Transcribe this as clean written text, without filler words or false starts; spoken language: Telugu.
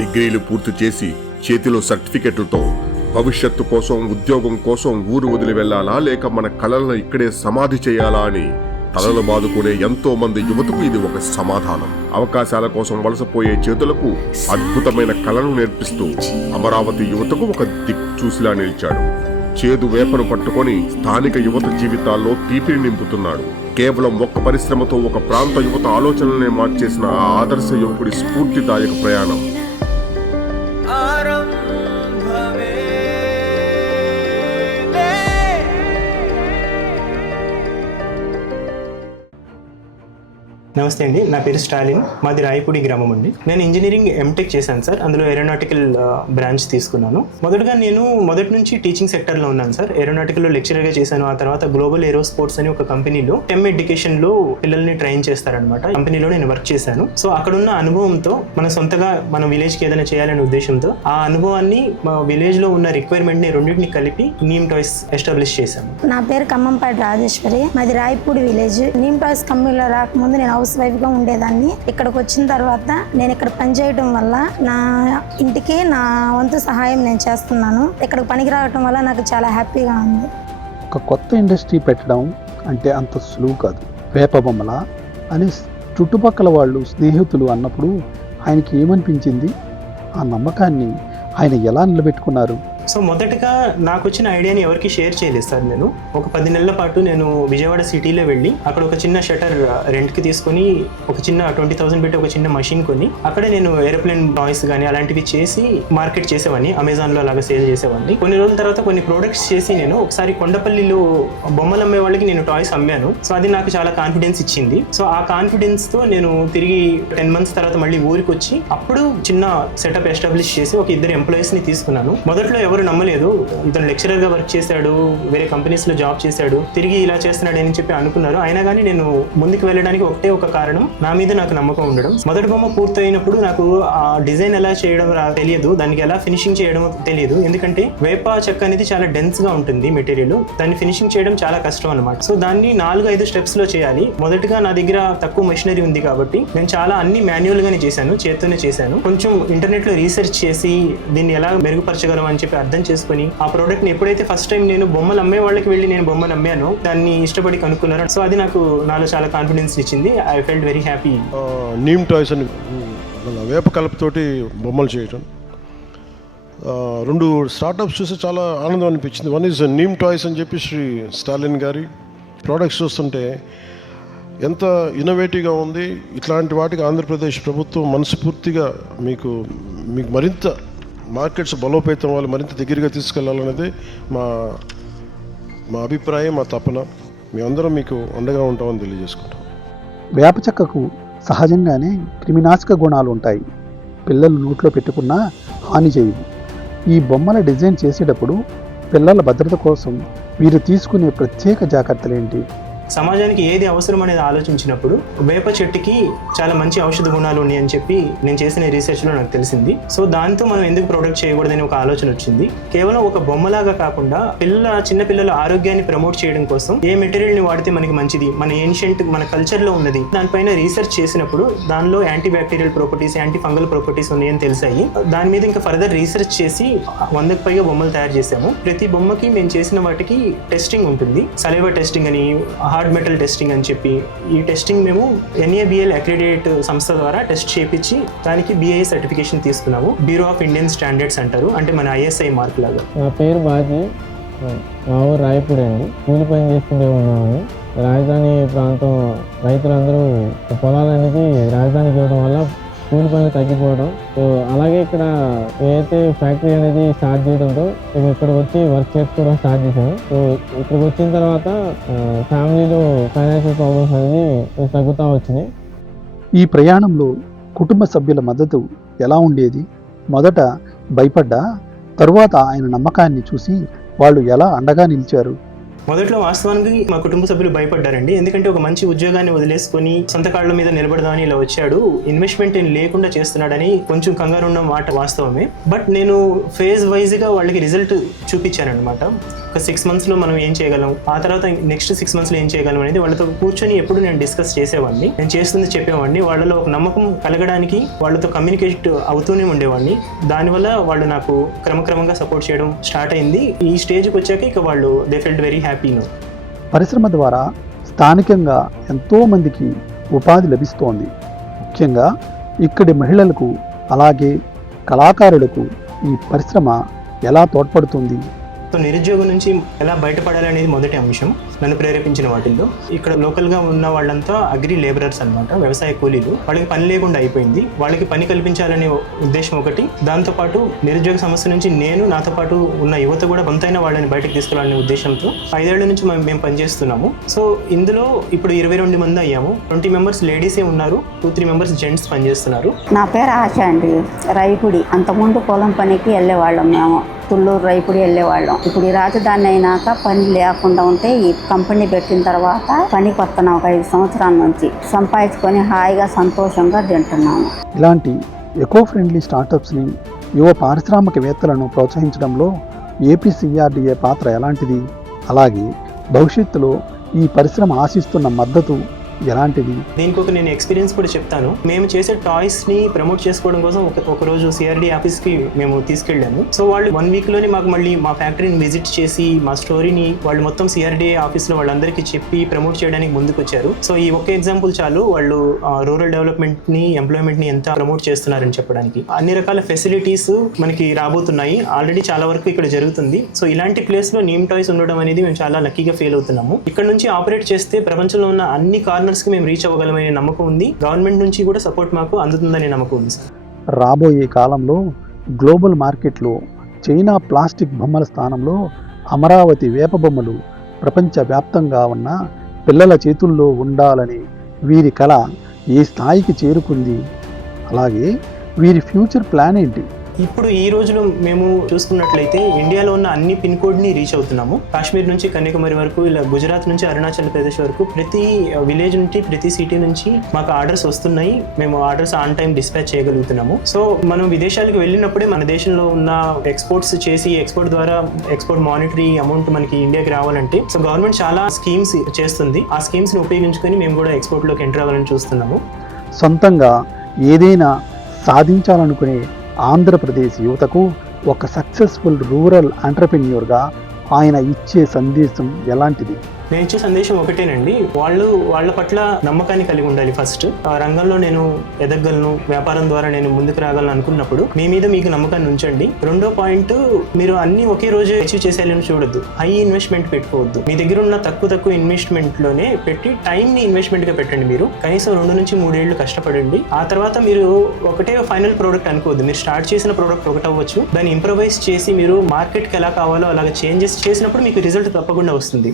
డిగ్రీలు పూర్తి చేసి చేతిలో సర్టిఫికెట్లతో భవిష్యత్తు కోసం, ఉద్యోగం కోసం ఊరు వదిలి వెళ్లాలా లేక మన కలలను ఇక్కడే సమాధి చేయాలా అని తలలు బాదుకునే ఎంతో మంది యువతకు ఇది ఒక సమాధానం. అవకాశాల కోసం వలసపోయే చేతులకు అద్భుతమైన కళను నేర్పిస్తూ అమరావతి యువతకు ఒక దిక్చూసిలా నిలిచాడు. చేదు వేపను పట్టుకొని స్థానిక యువత జీవితాల్లో తీపిని నింపుతున్నాడు. కేవలం ఒక్క పరిశ్రమతో ఒక ప్రాంత యువత ఆలోచనలనే మార్చేసిన ఆ ఆదర్శ యువకుడి స్ఫూర్తిదాయక ప్రయాణం నమస్తే అండి, నా పేరు స్టాలిన్. మాది రాయపూడి గ్రామం అండి. నేను ఇంజనీరింగ్ ఎంటెక్ చేశాను సార్. అందులో ఏరోనాటికల్ బ్రాంచ్ తీసుకున్నాను. నేను మొదటి నుంచి టీచింగ్ సెక్టర్లో ఉన్నాను సార్. ఏరోనాటికల్లో లెక్చరర్గా చేశాను. ఆ తర్వాత గ్లోబల్ ఏరో స్పోర్ట్స్ అని ఒక కంపెనీలో టెమ్ ఎడ్యుకేషన్లో పిల్లల్ని ట్రైన్ చేస్తారనమాట. కంపెనీలో నేను వర్క్ చేశాను. సో అక్కడున్న అనుభవంతో మన సొంతగా మన విలేజ్కి ఏదైనా చేయాలనే ఉద్దేశంతో ఆ అనుభవాన్ని మా విలేజ్లో ఉన్న రిక్వైర్మెంట్ని రెండింటిని కలిపి నీమ్ టాయ్స్ ఎస్టాబ్లిష్ చేశాను. నా పేరు ఖమ్మంపాటి రాజేశ్వరి. మాది రాయపూడి విలేజ్. నీమ్ టాయ్స్ కంపెనీలో రాకముందు నేను హౌస్ వైఫ్గా ఉండేదాన్ని. ఇక్కడికి వచ్చిన తర్వాత నేను ఇక్కడ పనిచేయడం వల్ల నా ఇంటికి నా వంతు సహాయం నేను చేస్తున్నాను. ఇక్కడికి పనికి రావడం వల్ల నాకు చాలా హ్యాపీగా ఉంది. ఒక కొత్త ఇండస్ట్రీ పెట్టడం అంటే అంత సులువు కాదు. వేప బొమ్మల అని చుట్టుపక్కల వాళ్ళు, స్నేహితులు అన్నప్పుడు ఆయనకి ఏమనిపించింది? ఆ నమ్మకాన్ని ఆయన ఎలా నిలబెట్టుకున్నారు? సో మొదటగా నాకు వచ్చిన ఐడియాని ఎవరికి షేర్ చేయలేదు సార్. నేను ఒక 10 నెలల పాటు నేను విజయవాడ సిటీలో వెళ్ళి అక్కడ ఒక చిన్న షటర్ రెంట్కి తీసుకొని ఒక చిన్న 20,000 పెట్టి ఒక చిన్న మషిన్ కొని అక్కడే నేను ఏరోప్లేన్ టాయ్స్ కానీ అలాంటివి చేసి మార్కెట్ చేసేవాడిని. అమెజాన్లో అలాగా సేల్ చేసేవాడిని. కొన్ని రోజుల తర్వాత కొన్ని ప్రోడక్ట్స్ చేసి నేను ఒకసారి కొండపల్లిలో బొమ్మలు అమ్మే వాళ్ళకి నేను టాయ్స్ అమ్మాను. సో అది నాకు చాలా కాన్ఫిడెన్స్ ఇచ్చింది. సో ఆ కాన్ఫిడెన్స్తో నేను తిరిగి 10 months తర్వాత మళ్ళీ ఊరికి వచ్చి అప్పుడు చిన్న సెటప్ ఎస్టాబ్లిష్ చేసి ఒక 2 ఎంప్లాయీస్ని తీసుకున్నాను. మొదట్లో ఎవరు నమ్మలేదు. ఇతను లెక్చరర్గా వర్క్ చేశాడు, వేరే కంపెనీస్లో జాబ్ చేశాడు, తిరిగి ఇలా చేస్తున్నాడు అని చెప్పి అనుకున్నారు. అయినా కానీ నేను ముందుకు వెళ్ళడానికి ఒకటే ఒక కారణం, నా మీద నాకు నమ్మకం ఉండడం. మొదటి బొమ్మ పూర్తయినప్పుడు నాకు ఆ డిజైన్ ఎలా చేయడం తెలియదు, దానికి ఎలా ఫినిషింగ్ చేయడం తెలియదు. ఎందుకంటే వేప చెక్క అనేది చాలా డెన్స్గా ఉంటుంది మెటీరియల్, దాన్ని ఫినిషింగ్ చేయడం చాలా కష్టం అనమాట. సో దాన్ని 4-5 స్టెప్స్లో చేయాలి. మొదటగా నా దగ్గర తక్కువ మెషినరీ ఉంది కాబట్టి నేను చాలా అన్ని మాన్యువల్గానే చేశాను, చేత్తోనే చేశాను. కొంచెం ఇంటర్నెట్లో రీసెర్చ్ చేసి దీన్ని ఎలా మెరుగుపరచగలం అని చెప్పి అర్థం చేసుకుని ఆ ప్రోడక్ట్ని ఎప్పుడైతే ఫస్ట్ టైం నేను బొమ్మలు అమ్మే వాళ్ళకి వెళ్ళి నేను బొమ్మలు అమ్మాను, దాన్ని ఇష్టపడి కనుక్కున్నారు. సో అది నాకు నాలో చాలా కాన్ఫిడెన్స్ ఇచ్చింది. I felt very happy. Neem toys అని వేప కలపతోటి బొమ్మలు చేయటం, 2 స్టార్టప్స్ చూసి చాలా ఆనందం అనిపించింది. వన్ ఈజ్ నీమ్ టాయ్స్ అని చెప్పి శ్రీ స్టాలిన్ గారి ప్రోడక్ట్స్ చూస్తుంటే ఎంత ఇన్నోవేటివ్గా ఉంది. ఇట్లాంటి వాటికి ఆంధ్రప్రదేశ్ ప్రభుత్వం మనస్ఫూర్తిగా మీకు మరింత మార్కెట్స్ బలోపేతం వాళ్ళు మరింత దగ్గరగా తీసుకెళ్లాలనేది మా అభిప్రాయం, మా తపన. మేమందరం మీకు అండగా ఉంటామని తెలియజేసుకుంటాం. వేప చెక్కకు సహజంగానే క్రిమినాశక గుణాలు ఉంటాయి. పిల్లలు నోట్లో పెట్టుకున్నా హాని చేయవు. ఈ బొమ్మల డిజైన్ చేసేటప్పుడు పిల్లల భద్రత కోసం వీరు తీసుకునే ప్రత్యేక జాగ్రత్తలు ఏంటి? సమాజానికి ఏది అవసరం అనేది ఆలోచించినప్పుడు వేప చెట్టుకి చాలా మంచి ఔషధ గుణాలు ఉన్నాయని చెప్పి నేను చేసిన రీసెర్చ్లో నాకు తెలిసింది. సో దాంతో మనం ఎందుకు ప్రొడక్ట్ చేయకూడదని ఒక ఆలోచన వచ్చింది. కేవలం ఒక బొమ్మలాగా కాకుండా చిన్నపిల్లల ఆరోగ్యాన్ని ప్రమోట్ చేయడం కోసం ఏ మెటీరియల్ని వాడితే మనకి మంచిది, మన ఏన్షియంట్ మన కల్చర్లో ఉన్నది, దానిపైన రీసెర్చ్ చేసినప్పుడు దానిలో anti bacterial properties, anti fungal properties ఉన్నాయని తెలిసాయి. దాని మీద ఇంకా ఫర్దర్ రీసెర్చ్ చేసి 100కి పైగా బొమ్మలు తయారు చేసాము. ప్రతి బొమ్మకి మేము చేసిన వాటికి టెస్టింగ్ ఉంటుంది. సలైవా టెస్టింగ్ అని, హార్డ్ మెటల్ టెస్టింగ్ అని చెప్పి ఈ టెస్టింగ్ మేము NABL అక్రిడిటేట్ సంస్థ ద్వారా టెస్ట్ చేయించి దానికి BIS సర్టిఫికేషన్ తీసుకున్నాము. బ్యూరో ఆఫ్ ఇండియన్ స్టాండర్డ్స్ అంటారు, అంటే మన ISI మార్క్ లాగా. నా పేరు బాజీ, మా ఊరు రాయపూడి అండి. కూలి పని చేసుకుంటే ఉన్నాము. రాజధాని ప్రాంతం రైతులందరూ పొలాలనేది రాజధానికి ఇవ్వడం వల్ల కూలి పనులు తగ్గిపోవడం. సో అలాగే ఇక్కడ ఏదైతే ఫ్యాక్టరీ అనేది స్టార్ట్ చేయడంతో మేము ఇక్కడికి వచ్చి వర్క్ చేసుకోవడం స్టార్ట్ చేసాము. సో ఇక్కడికి వచ్చిన తర్వాత ఫ్యామిలీలో ఫైనాన్షియల్ ప్రాబ్లమ్స్ అనేది తగ్గుతూ వచ్చినాయి. ఈ ప్రయాణంలో కుటుంబ సభ్యుల మద్దతు ఎలా ఉండేది? మొదట భయపడ్డా, తరువాత ఆయన నమ్మకాన్ని చూసి వాళ్ళు ఎలా అండగా నిలిచారు? మొదట్లో వాస్తవానికి మా కుటుంబ సభ్యులు భయపడ్డారండి. ఎందుకంటే ఒక మంచి ఉద్యోగాన్ని వదిలేసుకొని సొంత కాళ్ళ మీద నిలబడదామని ఇలా వచ్చాడు, ఇన్వెస్ట్మెంట్ ఏం లేకుండా చేస్తున్నాడని కొంచెం కంగారు ఉన్న మాట వాస్తవమే. బట్ నేను ఫేజ్ వైజ్గా వాళ్ళకి రిజల్ట్ చూపించానమాట. ఒక 6 monthsలో మనం ఏం చేయగలం, ఆ తర్వాత నెక్స్ట్ 6 monthsలో ఏం చేయగలం అనేది వాళ్ళతో కూర్చొని ఎప్పుడు నేను డిస్కస్ చేసేవాడిని. నేను చేస్తుంది చెప్పేవాడిని. వాళ్ళలో ఒక నమ్మకం కలగడానికి వాళ్ళతో కమ్యూనికేట్ అవుతూనే ఉండేవాడిని. దానివల్ల వాళ్ళు నాకు క్రమక్రమంగా సపోర్ట్ చేయడం స్టార్ట్ అయింది. ఈ స్టేజ్కి వచ్చాక ఇక వాళ్ళు they felt very happy no. పరిశ్రమ ద్వారా స్థానికంగా ఎంతోమందికి ఉపాధి లభిస్తోంది. ముఖ్యంగా ఇక్కడి మహిళలకు అలాగే కళాకారులకు ఈ పరిశ్రమ ఎలా తోడ్పడుతుంది? సో నిరుద్యోగం నుంచి ఎలా బయటపడాలనేది మొదటి అంశం నన్ను ప్రేరేపించిన వాటిల్లో. ఇక్కడ లోకల్గా ఉన్న వాళ్ళంతా అగ్రి లేబరర్స్ అనమాట, వ్యవసాయ కూలీలు. వాళ్ళకి పని లేకుండా అయిపోయింది. వాళ్ళకి పని కల్పించాలనే ఉద్దేశం ఒకటి. దాంతోపాటు నిరుద్యోగ సమస్య నుంచి నాతో పాటు ఉన్న యువత కూడా కొంతైనా వాళ్ళని బయటకు తీసుకురావాలనే ఉద్దేశంతో 5 ఏళ్ల నుంచి మేము పనిచేస్తున్నాము. సో ఇందులో ఇప్పుడు 22 మంది అయ్యాము. 20 members లేడీసే ఉన్నారు, 2-3 members జెంట్స్ పనిచేస్తున్నారు. నా పేరు ఆశ అండి, రైపుడి. అంతకుముందు పొలం పనికి వెళ్ళేవాళ్ళం, మేము తుళ్ళూరు రైపుడి వెళ్ళేవాళ్ళం. ఇప్పుడు ఈ రాజధాని అయినాక పని లేకుండా ఉంటే ఈ కంపెనీ పెట్టిన తర్వాత పనికి వస్తున్నాం. 5 సంవత్సరాల నుంచి సంపాదించుకొని హాయిగా సంతోషంగా తింటున్నాము. ఇలాంటి ఎకో ఫ్రెండ్లీ స్టార్టప్స్ని, యువ పారిశ్రామికవేత్తలను ప్రోత్సహించడంలో ఏపీసీఆర్డీఏ పాత్ర ఎలాంటిది? అలాగే భవిష్యత్తులో ఈ పరిశ్రమ ఆశిస్తున్న మద్దతు ఎలాంటిది? దీనికి ఒక నేను ఎక్స్పీరియన్స్ కూడా చెప్తాను. మేము చేసే టాయ్స్ని ప్రమోట్ చేసుకోవడం కోసం ఒక రోజు సిఆర్డీ ఆఫీస్కి మేము తీసుకెళ్ళాము. సో వాళ్ళు 1 weekలోనే మాకు మళ్ళీ మా ఫ్యాక్టరీని విజిట్ చేసి మా స్టోరీని వాళ్ళు మొత్తం సిఆర్డీ ఆఫీస్లో వాళ్ళందరికీ చెప్పి ప్రమోట్ చేయడానికి ముందుకు వచ్చారు. సో ఈ ఒక్క ఎగ్జాంపుల్ చాలు వాళ్ళు రూరల్ డెవలప్మెంట్ని, ఎంప్లాయ్మెంట్ని ఎంత ప్రమోట్ చేస్తున్నారని చెప్పడానికి. అన్ని రకాల ఫెసిలిటీస్ మనకి రాబోతున్నాయి. ఆల్రెడీ చాలా వరకు ఇక్కడ జరుగుతుంది. సో ఇలాంటి ప్లేస్లో నీమ్ టాయ్స్ ఉండడం అనేది మేము చాలా లక్కీగా ఫీల్ అవుతున్నాము. ఇక్కడ నుంచి ఆపరేట్ చేస్తే ప్రపంచంలో ఉన్న అన్ని కార్నర్స్కి మేము రీచ్ అవ్వగలమనే నమ్మకం ఉంది. గవర్నమెంట్ నుంచి కూడా సపోర్ట్ మాకు అందుతుందనే నమ్మకం ఉంది సార్. రాబోయే కాలంలో గ్లోబల్ మార్కెట్లో చైనా ప్లాస్టిక్ బొమ్మల స్థానంలో అమరావతి వేప బొమ్మలు ప్రపంచవ్యాప్తంగా ఉన్న పిల్లల చేతుల్లో ఉండాలని వీరి కళ ఏ స్థాయికి చేరుకుంది? అలాగే వీరి ఫ్యూచర్ ప్లాన్ ఏంటి? ఇప్పుడు ఈ రోజులో మేము చూసుకున్నట్లయితే ఇండియాలో ఉన్న అన్ని పిన్ కోడ్ని రీచ్ అవుతున్నాము. కాశ్మీర్ నుంచి కన్యాకుమారి వరకు, ఇలా గుజరాత్ నుంచి అరుణాచల్ ప్రదేశ్ వరకు ప్రతి విలేజ్ నుంచి, ప్రతి సిటీ నుంచి మాకు ఆర్డర్స్ వస్తున్నాయి. మేము ఆర్డర్స్ ఆన్ టైం డిస్పాచ్ చేయగలుగుతున్నాము. సో మనం విదేశాలకు వెళ్ళినప్పుడే మన దేశంలో ఉన్న ఎక్స్పోర్ట్స్ చేసి ఎక్స్పోర్ట్ ద్వారా ఎక్స్పోర్ట్ మానిటరీ అమౌంట్ మనకి ఇండియాకి రావాలంటే సో గవర్నమెంట్ చాలా స్కీమ్స్ చేస్తుంది. ఆ స్కీమ్స్ని ఉపయోగించుకొని మేము కూడా ఎక్స్పోర్ట్లోకి ఎంటర్ అవ్వాలని చూస్తున్నాము. సొంతంగా ఏదైనా సాధించాలనుకునే ఆంధ్రప్రదేశ్ యువతకు ఒక సక్సెస్ఫుల్ రూరల్ ఎంటర్‌ప్రెన్యూర్‌గా ఆయన ఇచ్చే సందేశం ఎలాంటిది? నేను ఇచ్చే సందేశం ఒకటేనండి. వాళ్ళ పట్ల నమ్మకాన్ని కలిగి ఉండాలి. ఫస్ట్ ఆ రంగంలో నేను ఎదగలను, వ్యాపారం ద్వారా నేను ముందుకు రాగలను అనుకున్నప్పుడు మీ మీద మీకు నమ్మకాన్ని ఉంచండి. రెండో పాయింట్, మీరు అన్ని ఒకే రోజు అచీవ్ చేసేయాలని చూడొద్దు. హై ఇన్వెస్ట్మెంట్ పెట్టుకోవద్దు. మీ దగ్గర ఉన్న తక్కువ ఇన్వెస్ట్మెంట్లోనే పెట్టి టైంని ఇన్వెస్ట్మెంట్గా పెట్టండి. మీరు కనీసం 2 నుంచి 3 ఏళ్ళు కష్టపడండి. ఆ తర్వాత మీరు ఒకటే ఫైనల్ ప్రోడక్ట్ అనుకోవద్దు. మీరు స్టార్ట్ చేసిన ప్రోడక్ట్ ఒకటి అవ్వచ్చు, దాన్ని ఇంప్రవైజ్ చేసి మీరు మార్కెట్కి ఎలా కావాలో అలాగే చేంజెస్ చేసినప్పుడు మీకు రిజల్ట్ తప్పకుండా వస్తుంది.